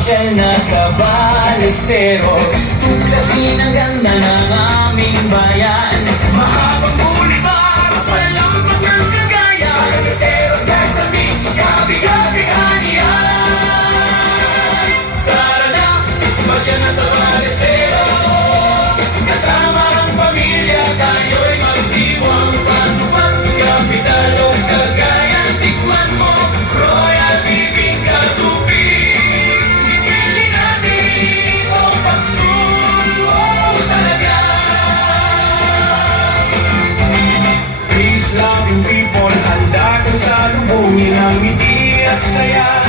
Masyal na sa Ballesteros, kasi ang ganda ng aming bayan. Mahabang bulibar sa lampas ng Cagayan, Ballesteros dahil sa beach, gabi-gabihan yan. Tara na, masyal na sa Ballesteros, kasama ang pamilya, tayo'y magdiwang pagpupat. Capital of Cagayan, tikman mo, Royal Bibingka Tubig. Ipili natin ito pagsulo talaga. Peace, loving people, handa kang salubungin ang ngiti at saya.